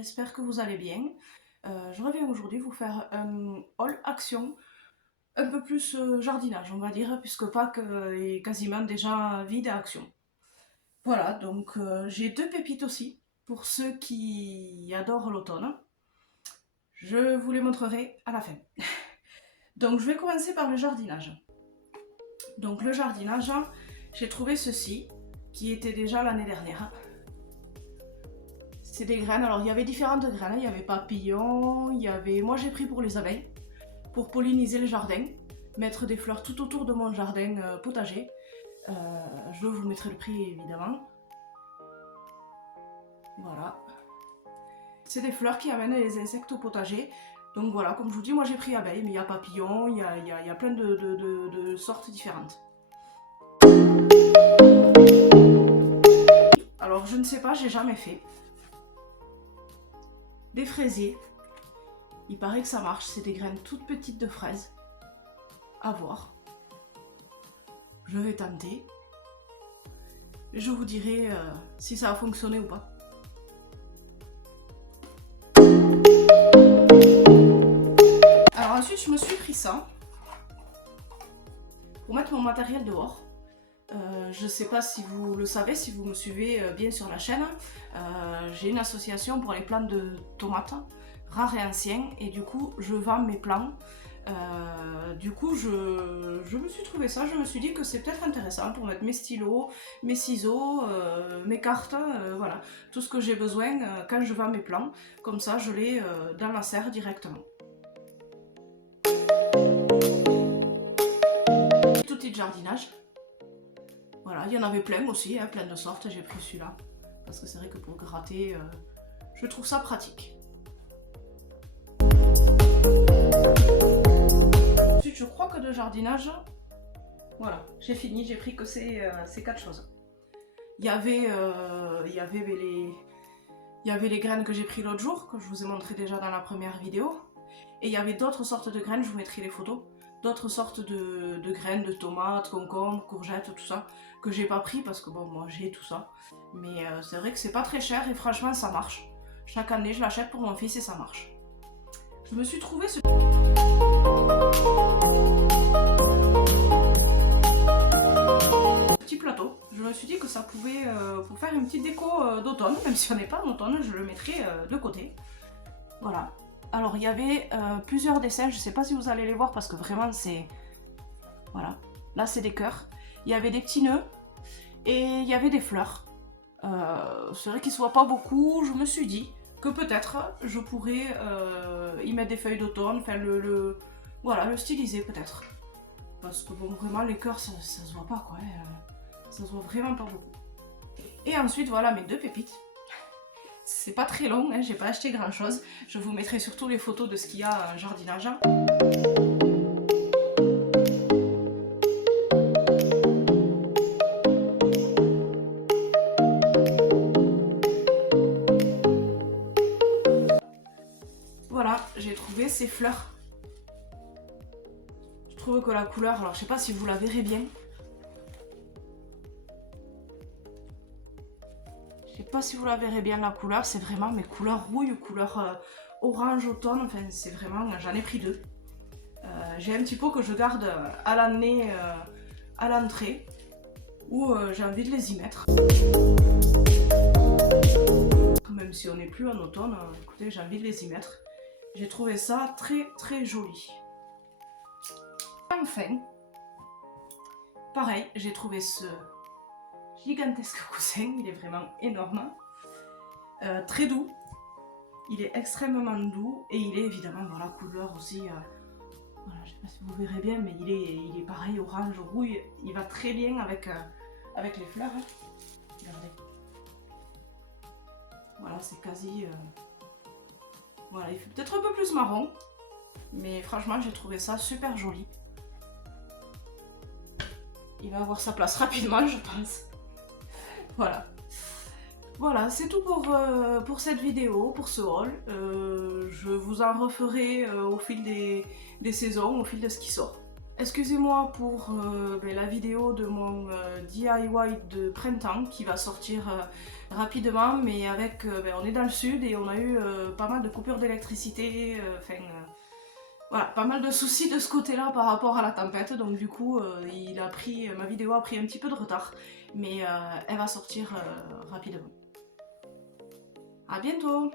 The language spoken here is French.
j'espère que vous allez bien. Je reviens aujourd'hui vous faire un haul action, un peu plus jardinage on va dire, puisque Pâques est quasiment déjà vide à action. Voilà, donc j'ai deux pépites aussi, pour ceux qui adorent l'automne. Je vous les montrerai à la fin. Donc je vais commencer par le jardinage. Donc le jardinage, j'ai trouvé ceci, qui était déjà l'année dernière. C'est des graines, alors il y avait différentes graines, il y avait papillons, il y avait... Moi j'ai pris pour les abeilles, pour polliniser le jardin, mettre des fleurs tout autour de mon jardin potager. Je vous mettrai le prix évidemment. Voilà. C'est des fleurs qui amènent les insectes au potager. Donc voilà, comme je vous dis, moi j'ai pris abeilles, mais il y a papillons, il y a plein de sortes différentes. Alors je ne sais pas, j'ai jamais fait. Des fraisiers. Il paraît que ça marche, c'est des graines toutes petites de fraises. À voir. Je vais tenter. Et je vous dirai si ça a fonctionné ou pas. Alors ensuite, je me suis pris ça pour mettre mon matériel dehors. Je ne sais pas si vous le savez, si vous me suivez bien sur la chaîne. J'ai une association pour les plants de tomates rares et anciens, et du coup je vends mes plants. Du coup je me suis trouvé ça, je me suis dit que c'est peut-être intéressant pour mettre mes stylos, mes ciseaux, mes cartes, voilà, tout ce que j'ai besoin quand je vends mes plants. Comme ça je l'ai dans la serre directement. Tout petit jardinage. Voilà, il y en avait plein aussi, hein, plein de sortes, j'ai pris celui-là. Parce que c'est vrai que pour gratter, je trouve ça pratique. Ensuite, je crois que de jardinage, voilà, j'ai fini, j'ai pris que ces quatre choses. Il y avait les graines que j'ai pris l'autre jour, que je vous ai montré déjà dans la première vidéo. Et il y avait d'autres sortes de graines, je vous mettrai les photos. D'autres sortes de graines, de tomates, concombres, courgettes, tout ça, que j'ai pas pris parce que bon, moi j'ai tout ça. Mais c'est vrai que c'est pas très cher et franchement ça marche. Chaque année je l'achète pour mon fils et ça marche. Je me suis trouvé ce petit plateau. Je me suis dit que ça pouvait, pour faire une petite déco d'automne, même si on n'est pas en automne, je le mettrai de côté. Voilà. Alors il y avait plusieurs dessins, je sais pas si vous allez les voir parce que vraiment c'est... Voilà, là c'est des cœurs. Il y avait des petits nœuds et il y avait des fleurs. C'est vrai qu'il ne se voit pas beaucoup, je me suis dit que peut-être je pourrais y mettre des feuilles d'automne, enfin voilà, le styliser peut-être. Parce que bon, vraiment les cœurs ça se voit pas quoi, ça se voit vraiment pas beaucoup. Et ensuite voilà mes deux pépites. C'est pas très long, hein, j'ai pas acheté grand chose. Je vous mettrai surtout les photos de ce qu'il y a en jardinage. Voilà, j'ai trouvé ces fleurs. Je trouve que la couleur, alors je sais pas si vous la verrez bien. Je sais pas si vous la verrez bien la couleur, c'est vraiment mes couleurs rouille, couleur orange automne, enfin c'est vraiment, j'en ai pris deux. J'ai un petit pot que je garde à l'année, à l'entrée, où j'ai envie de les y mettre. Même si on n'est plus en automne, écoutez, j'ai envie de les y mettre. J'ai trouvé ça très très joli. Enfin, pareil, j'ai trouvé ce gigantesque coussin, il est vraiment énorme, très doux, il est extrêmement doux et il est évidemment dans la couleur aussi, voilà, je sais pas si vous verrez bien, mais il est pareil, orange, rouille, il va très bien avec les fleurs, hein. Regardez. Voilà, c'est quasi... Voilà, il fait peut-être un peu plus marron, mais franchement j'ai trouvé ça super joli. Il va avoir sa place rapidement, je pense. Voilà. Voilà, c'est tout pour cette vidéo, pour ce haul. Je vous en referai au fil des saisons, au fil de ce qui sort. excusez-moi pour la vidéo de mon DIY de printemps qui va sortir rapidement, mais avec, on est dans le sud et on a eu pas mal de coupures d'électricité, voilà, pas mal de soucis de ce côté-là par rapport à la tempête, donc du coup ma vidéo a pris un petit peu de retard, mais elle va sortir rapidement. À bientôt!